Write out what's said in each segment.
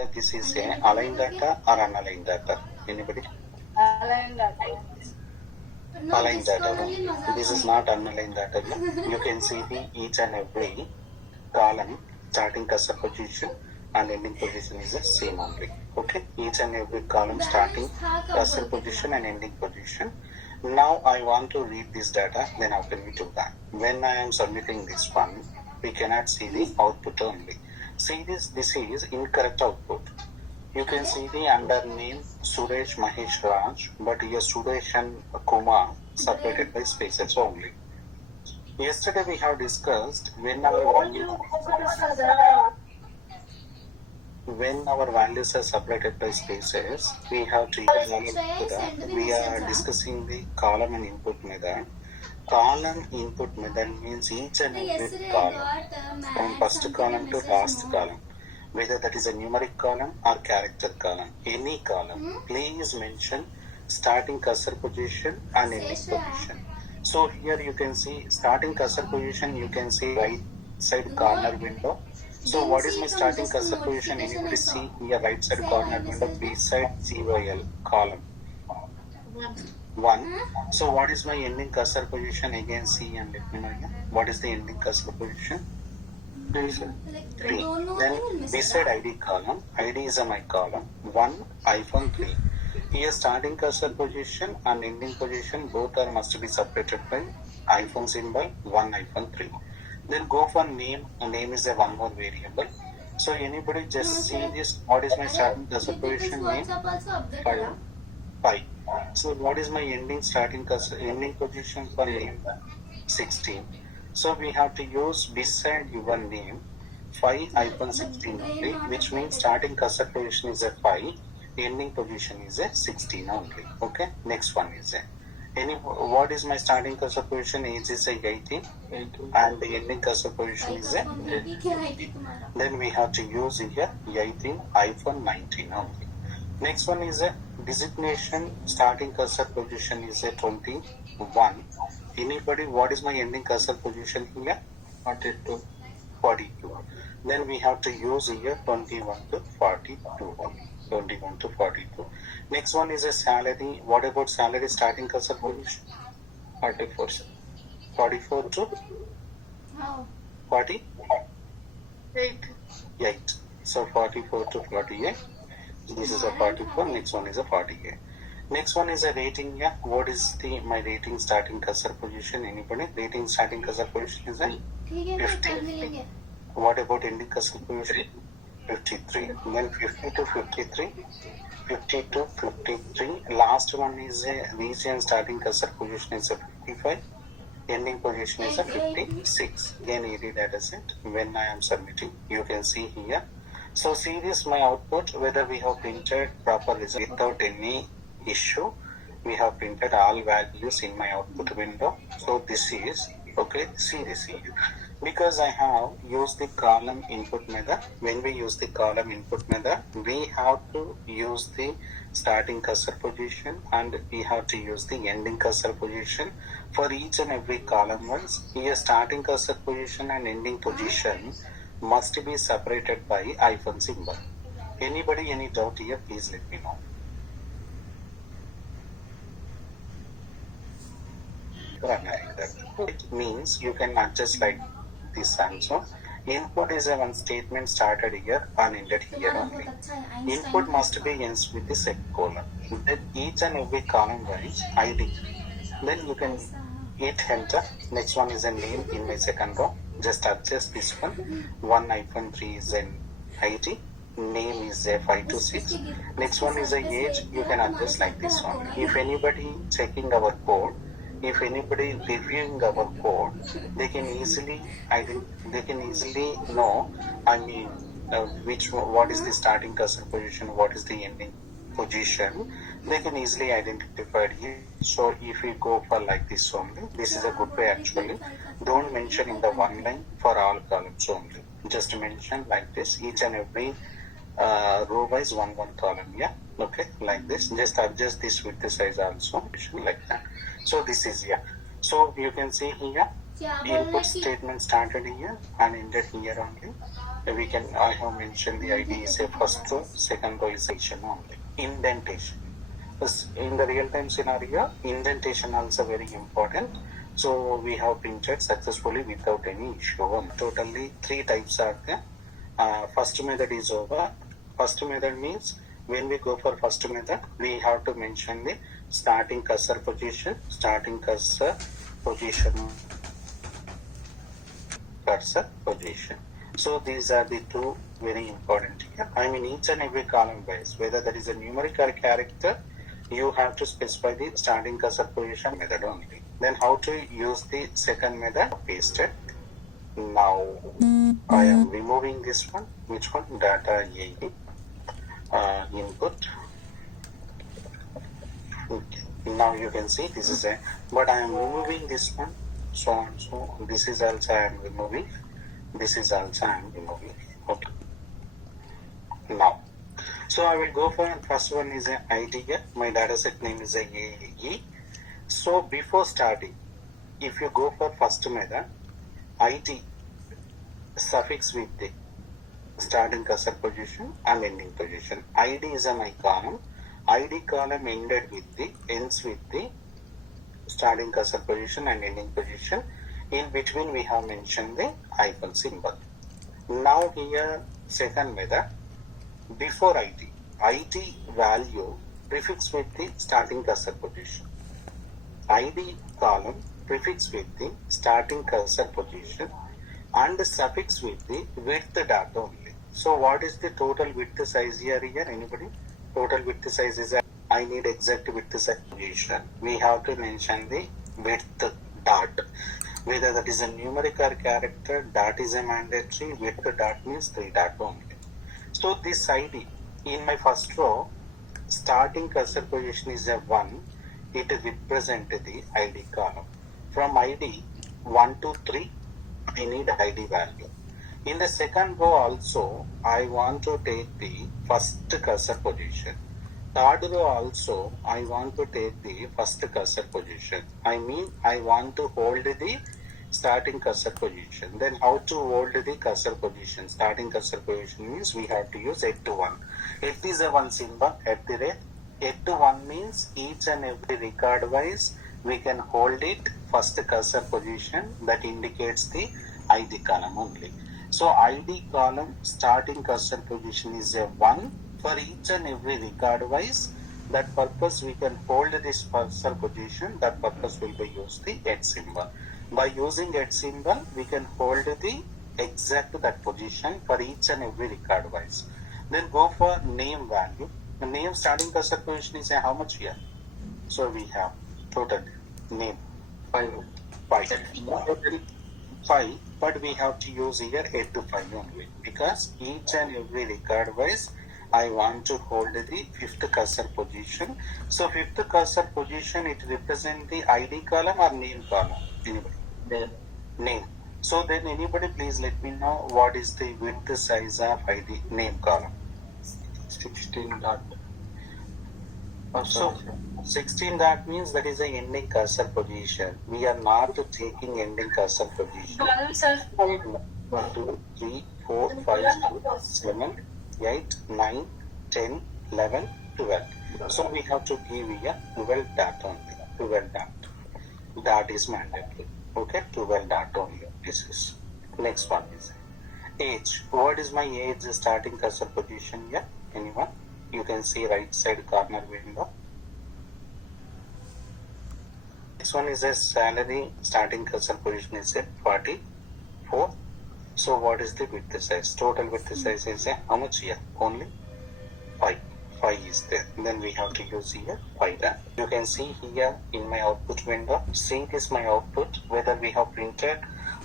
whether this is a aligned data or unaligned data. Anybody? Aligned data. Aligned data. This is not unaligned data. You can see the each and every column starting cursor position and ending position is the same only. Okay, each and every column starting cursor position and ending position. Now I want to read this data, then how can we do that? When I am submitting this one, we cannot see the output only. See this is incorrect output. You can see the under name Suresh Mahesh Raj, but here Suresh and Kumar separated by spaces only. Yesterday we have discussed when our values are separated by spaces, we have to use that. We are discussing the column and input method. Column input method means each and every column, from first column to last column, whether that is a numeric column or character column, any column, please mention starting cursor position and ending position. So here you can see starting cursor position, you can see right side corner window. So what is my starting cursor position? Anybody see here right side corner window, B side COL column 1. So what is my ending cursor position? Again see and let me know here. What is the ending cursor position? 3. Then beside ID column, ID is my column 1-3. Here starting cursor position and ending position both are must be separated by iPhone symbol 1-3. Then go for name. Name is a one more variable. So anybody just see this. What is my starting cursor position name? 5. So what is my ending starting cursor ending position for name? 16. So we have to use beside your name 5-16 only, which means starting cursor position is a 5, ending position is a 16 only. Okay. Next one is a what is my starting cursor position? Age is a 18 and the ending cursor position is a 20. Then we have to use here 18 iPhone 19 only. Next one is a designation starting cursor position is a 21. Anybody, what is my ending cursor position here? 42. Then we have to use here 21 to 42 only. 21 to 42. Next one is a salary. What about salary starting cursor position? 44. 44 to 48. So 44 to 48. This is a 44. Next one is a 48. Next one is a rating. Yeah. What is my rating starting cursor position? Anybody? Rating starting cursor position is a 50. What about ending cursor position? 53. Then 50 to 53. 50 to 53. Last one is a region starting cursor position is a 55. Ending position is a 56. Again ED data set when I am submitting. You can see here. So see this my output, whether we have printed proper result without any issue. We have printed all values in my output window. So this is okay. See this here. Because I have used the column input method. When we use the column input method, we have to use the starting cursor position and we have to use the ending cursor position for each and every column ones. Here starting cursor position and ending position must be separated by iPhone symbol. Anybody any doubt here, please let me know. It means you can adjust like this answer. Input is a one statement started here and ended here only. Input must be ends with the semicolon. Then each and every column wise ID. Then you can hit enter. Next one is a name in my second row. Just adjust this one. 1-3 is an ID. Name is a 5 to 6. Next one is a age. You can adjust like this one. If anybody checking our code, if anybody reviewing our code, they can easily know. I mean, what is the starting cursor position, what is the ending position. They can easily identify it here. So if we go for like this only, this is a good way actually. Don't mention in the one line for all columns only. Just mention like this. Each and every row wise one column. Yeah. Okay. Like this. Just adjust this with the size also like that. So this is here. So you can see here input statement started here and ended here only. We can, I have mentioned the ID is a first row, second row is section only. Indentation. In the real-time scenario, indentation also very important. So we have printed successfully without any issue. Totally 3 types are there. First method is over. First method means when we go for first method, we have to mention the starting cursor position, cursor position. So these are the 2 very important here. I mean each and every column wise, whether that is a numerical character, you have to specify the starting cursor position method only. Then how to use the second method? Paste it. Now I am removing this one. Which one? Data AE input. Okay. Now you can see this is a, but I am removing this one. So and so. This is also I am removing. This is also I am removing. Okay. Now, so I will go for first one is a ID. My dataset name is a AE. So before starting, if you go for first method, ID suffix with the starting cursor position and ending position. ID is a my column. ID column ends with the starting cursor position and ending position. In between we have mentioned the hyphen symbol. Now here second method, before ID value prefix with the starting cursor position. ID column prefix with the starting cursor position and suffix with the width data only. So what is the total width size here? Anybody? Total width size is I need exact width size position. We have to mention the width dot. Whether that is a numerical character, dot is a mandatory, width dot means 3 dot only. So this ID in my first row, starting cursor position is a 1. It represents the ID column. From ID 1 to 3, I need ID value. In the second row also, I want to take the first cursor position. Third row also, I want to take the first cursor position. I mean, I want to hold the starting cursor position. Then how to hold the cursor position? Starting cursor position means we have to use @1. It is a 1 symbol, @1 means each and every record wise we can hold it first cursor position, that indicates the ID column only. So ID column starting cursor position is a 1 for each and every record wise. That purpose we can hold this cursor position. That purpose will be used the @ symbol. By using @ symbol, we can hold the exact that position for each and every record wise. Then go for name value. The name starting cursor position is how much here? So we have total name 5, but we have to use here 8 to 5 only, because each and every record wise I want to hold the 5th cursor position. So 5th cursor position, it represents the ID column or name column? Anybody? Name. So then anybody please let me know what is the width size of ID name column? 16 dot. So 16 that means that is the ending cursor position. We are not taking ending cursor position. 1, 2, 3, 4, 5, 6, 7, 8, 9, 10, 11, 12. So we have to give here 12 dot only. 12 dot. That is mandatory. Okay, 12 dot only. This is. Next one is age. What is my age starting cursor position here? Anyone? You can see right side corner window. This one is a salary starting cursor position is a 44. So what is the width size? Total width size is a how much here? Only 5. 5 is there. Then we have to use here 5. You can see here in my output window, sync is my output, whether we have printed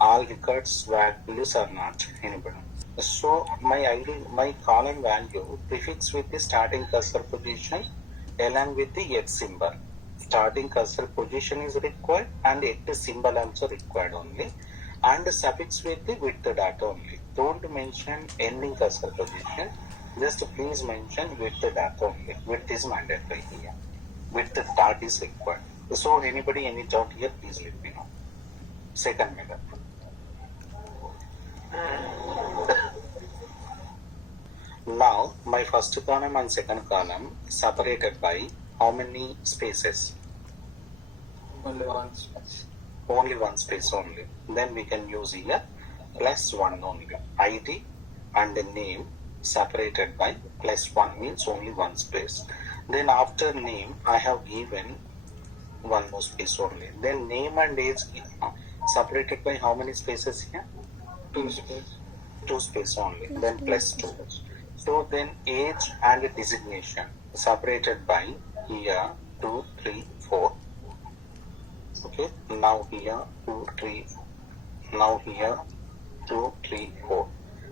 all records values or not. Anybody? So my ID, my column value prefix with the starting cursor position along with the @ symbol. Starting cursor position is required and @ symbol also required only, and suffix with the width data only. Don't mention ending cursor position. Just please mention width data only. Width is mandatory here. Width dot is required. So anybody any doubt here, please let me know. second method. Now my first column and second column separated by how many spaces? Only one space. Only one space only. Then we can use here plus one only. ID and the name separated by plus one means only one space. Then after name I have given one more space only. Then name and age separated by how many spaces here? Two space. Two space only. Then plus two. So then age and designation separated by here 2, 3, 4. Okay. Now here 2, 3. Now here 2, 3, 4.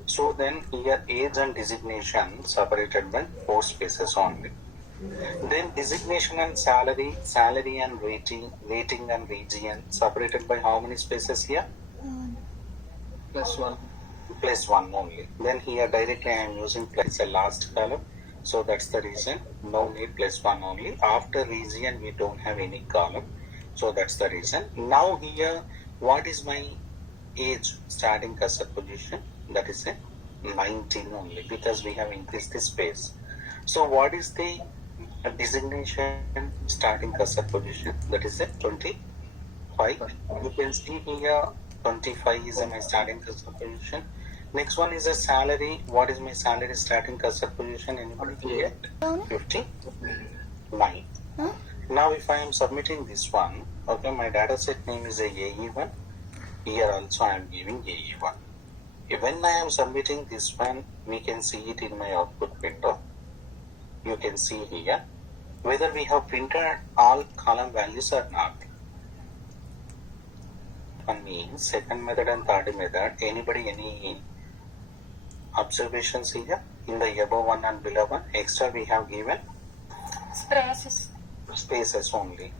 So then here age and designation separated by 4 spaces only. Then designation and salary, salary and rating, rating and region separated by how many spaces here? Plus one. Plus one only. Then here directly I am using plus the last column. So that's the reason. No need plus one only. After region we don't have any column. So that's the reason. Now here what is my age starting cursor position? That is a 19 only because we have increased the space. So what is the designation starting cursor position? That is a 25. You can see here 25 is my starting cursor position. Next one is a salary. What is my salary starting cursor position? Anybody here? 59. Now if I am submitting this one, okay, my data set name is a AE1. Here also I am giving AE1. When I am submitting this one, we can see it in my output window. You can see here whether we have printed all column values or not. One means second method and third method. Anybody any observations here in the above one and below one? Extra we have given spaces only.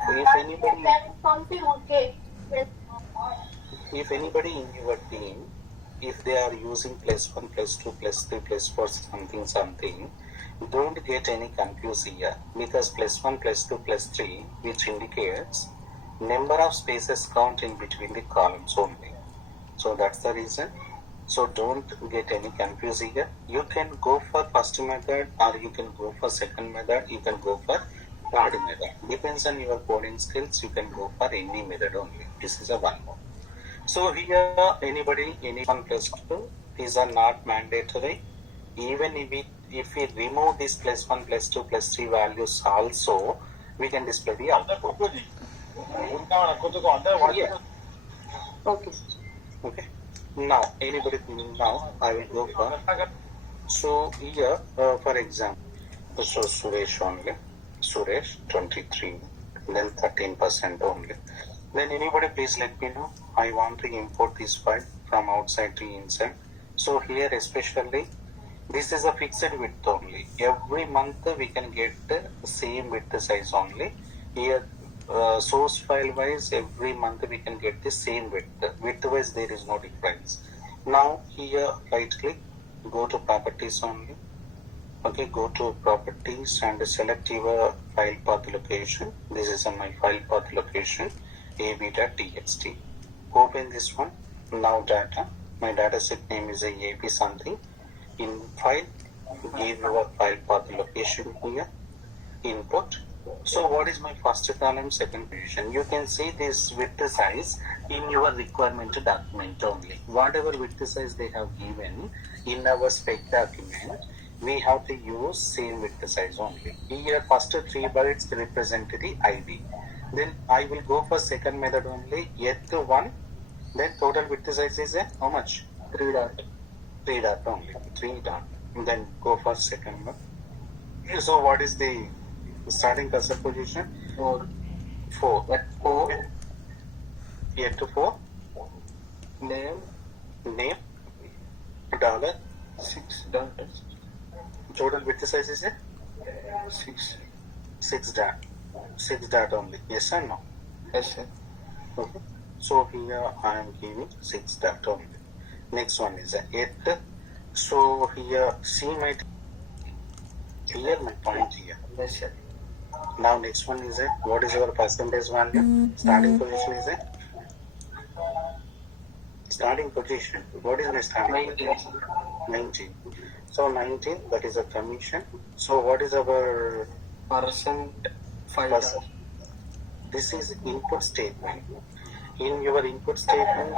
If anybody in your team, if they are using plus 1, plus 2, plus 3, plus 4 something, don't get any confused here because plus 1, plus 2, plus 3 which indicates number of spaces count in between the columns only. So that's the reason. So don't get any confused here. You can go for first method or you can go for second method. You can go for third method. Depends on your coding skills. You can go for any method only. This is a one more. So here anybody, any 1 plus 2, these are not mandatory. Even if we remove these plus 1, plus 2, plus 3 values also, we can display the output. Yeah. Okay. Okay. Now anybody, now I will go for. So here for example, so Suresh only. Suresh 23, then 13% only. Then anybody please let me know. I want to import this file from outside to inside. So here especially this is a fixed width only. Every month we can get the same width size only. Here source file wise every month we can get the same width. Width wise there is no difference. Now here right click, go to properties only. Okay, go to properties and select your file path location. This is my file path location, ab.txt. Open this one. Now data. My data set name is a ab something. In file, give your file path location here. Input. So what is my first column, second position? You can see this width size in your requirement document only. Whatever width size they have given in our spec document, we have to use same width size only. Here first 3 bytes represent the ID. Then I will go for second method only, yet 1. Then total width size is how much? 3 dot. 3 dot only. 3 dot. Then go for second one. So what is the starting cursor position? 4. 4. At 4. Yet 4. Name. Dollar. 6 dot. Total width size is 6. 6 dot. 6 dot only. Yes or no? Yes, sir. Okay. So here I am giving 6 dot only. Next one is 8. So here see my clear my point here. Yes, sir. Now next one is what is our percentage value? Starting position is starting position. What is my starting 19, position? 19. So 19, that is a commission. So what is our percent 5 percent? This is input statement. In your input statement,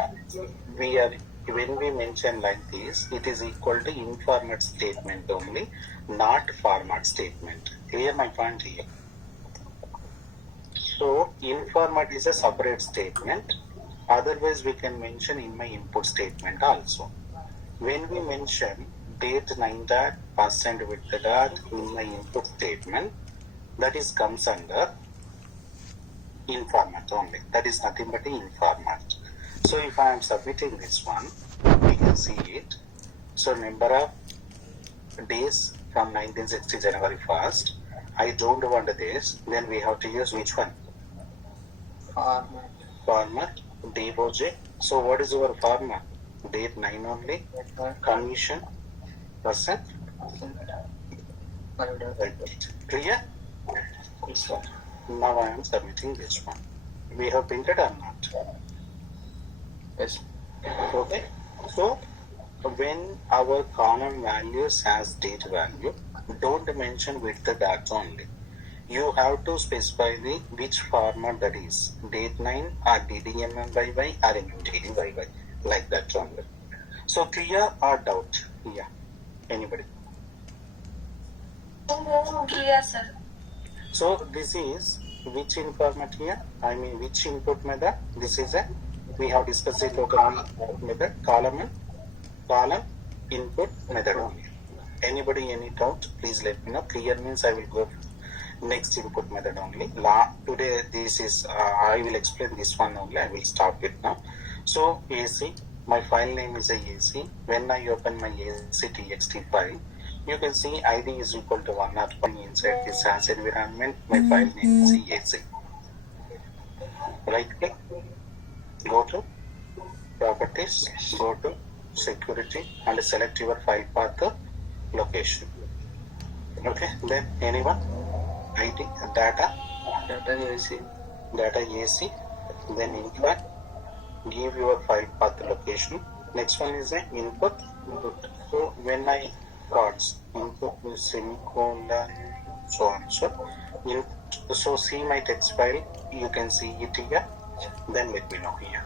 when we mention like this, it is equal to informat statement only, not format statement. Clear my point here? So informat is a separate statement. Otherwise, we can mention in my input statement also. When we mention date 9 dot percent with the dot in my input statement, that is comes under informat only. That is nothing but the informat. So if I am submitting this one, we can see it. So number of days from 1960 January 1st. I don't want this. Then we have to use which one? format. Format dec14. So what is your format? Date 9 only. Commission percent. 5 dot. Clear? Yes, sir. Now I am submitting this one. We have printed or not? Yes. Okay. So when our column values has date value, don't mention with the dot only. You have to specify the which format that is, date 9 or DDMMYY or MMDDYY, like that only. So clear or doubt? Yeah. Anybody? Clear, sir. So this is which informat here? I mean which input method? This is a, we have discussed it total method, column input method only. Anybody any doubt? Please let me know. Clear means I will go next input method only. Today this is I will explain this one only. I will stop it now. So AC, my file name is a AC. When I open my AC txt file, you can see ID is equal to 101 inside this as environment. My file name is AC. Right click, go to properties, go to security and select your file path location. Okay, then anyone? ID, data AC, then input, give your file path location. Next one is the input. So when I cards input with semicolon, so on. So see my text file, you can see it here. Then let me know here.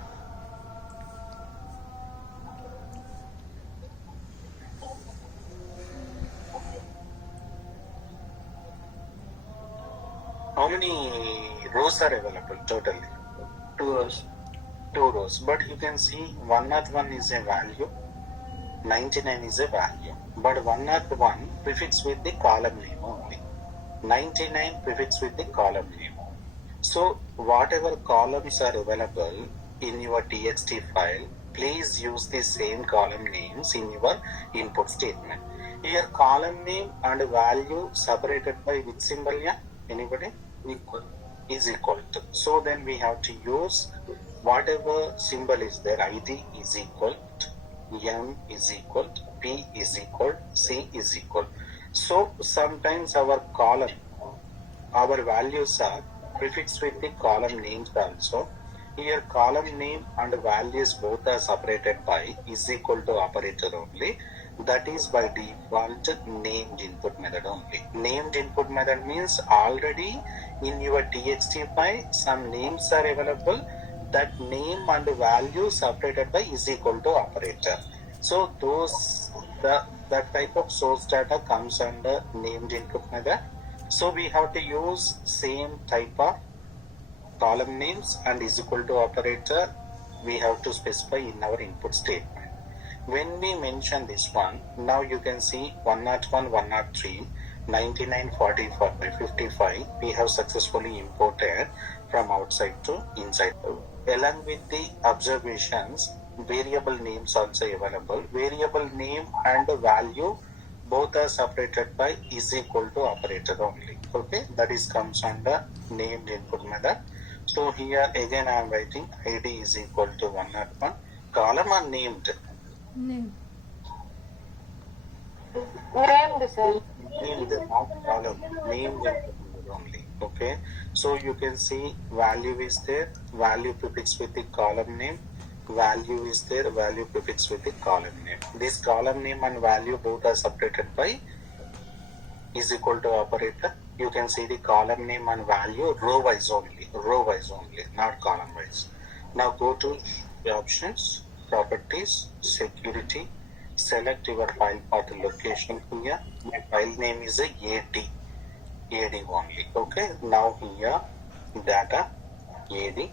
How many rows are available totally? 2 rows. 2 rows. But you can see 101 is a value, 99 is a value. But 101 prefix with the column name only. 99 prefix with the column name. So whatever columns are available in your txt file, please use the same column names in your input statement. Here column name and value separated by which symbol? Yeah? Anybody? Equal. Is equal to. So then we have to use whatever symbol is there. ID is equal to, M is equal to, P is equal to, C is equal. So sometimes our column, our values are prefixed with the column names also. Here column name and values both are separated by is equal to operator only. That is by default named input method only. Named input method means already in your txt file some names are available. That name and value separated by is equal to operator. So that type of source data comes under named input method. So we have to use same type of column names and is equal to operator. We have to specify in our input statement. When we mention this one, now you can see 101, 103, 99, 40, 55, we have successfully imported from outside to inside. Along with the observations, variable names also available. Variable name and value both are separated by is equal to operator only. Okay, that is comes under named input method. So here again I am writing ID is equal to 101. Column are named. Name. Named, sir. Named, not column. Named only. Okay. So you can see value is there. Value prefix with the column name. value is there, value prefix with the column name. This column name and value both are separated by is equal to operator. You can see the column name and value row wise only, not column wise. Now go to the options, properties, security, select your file path location here. My file name is a AD only. Okay, now here data AD.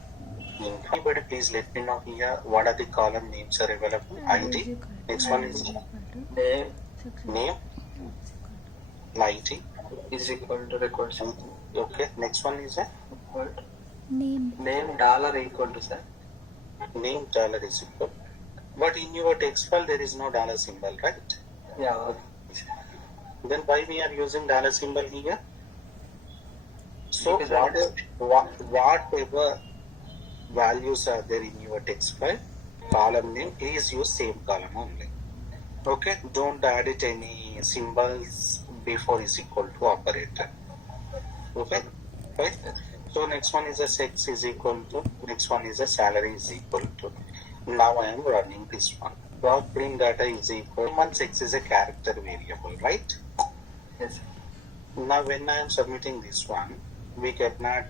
Anybody please let me know here what are the column names are available. ID. Next one is name. ID is equal to record, sir. Okay, next one is a Equal to Name. dollar equal to, sir. name dollar is equal. But in your text file there is no dollar symbol, right? Yeah, okay. Then why we are using dollar symbol here? So Because whatever values are there in your text file, column name, please use same column only. Okay, don't add it any symbols before is equal to operator. Okay, right? So next one is a sex is equal to, next one is a salary is equal to. Now I am running this one. Dot print data is equal. One sex is a character variable, right? Yes. Now when I am submitting this one, we cannot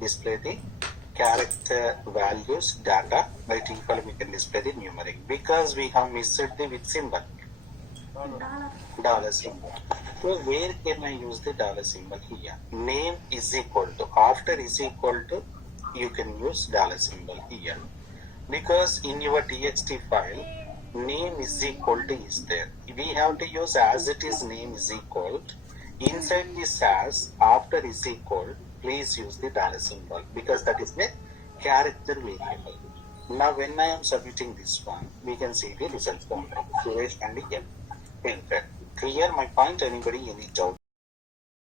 display the character values data. By default we can display the numeric because we have missed the with symbol. Dollar symbol. So where can I use the dollar symbol here? Name is equal to, after is equal to, you can use dollar symbol here. Because in your txt file, name is equal to is there. We have to use as it is name is equal. Inside this as, after is equal, please use the dollar symbol because that is the character variable. Now when I am submitting this one, we can see the result form. Suresh and M. Enter. Clear my point? Anybody any doubt?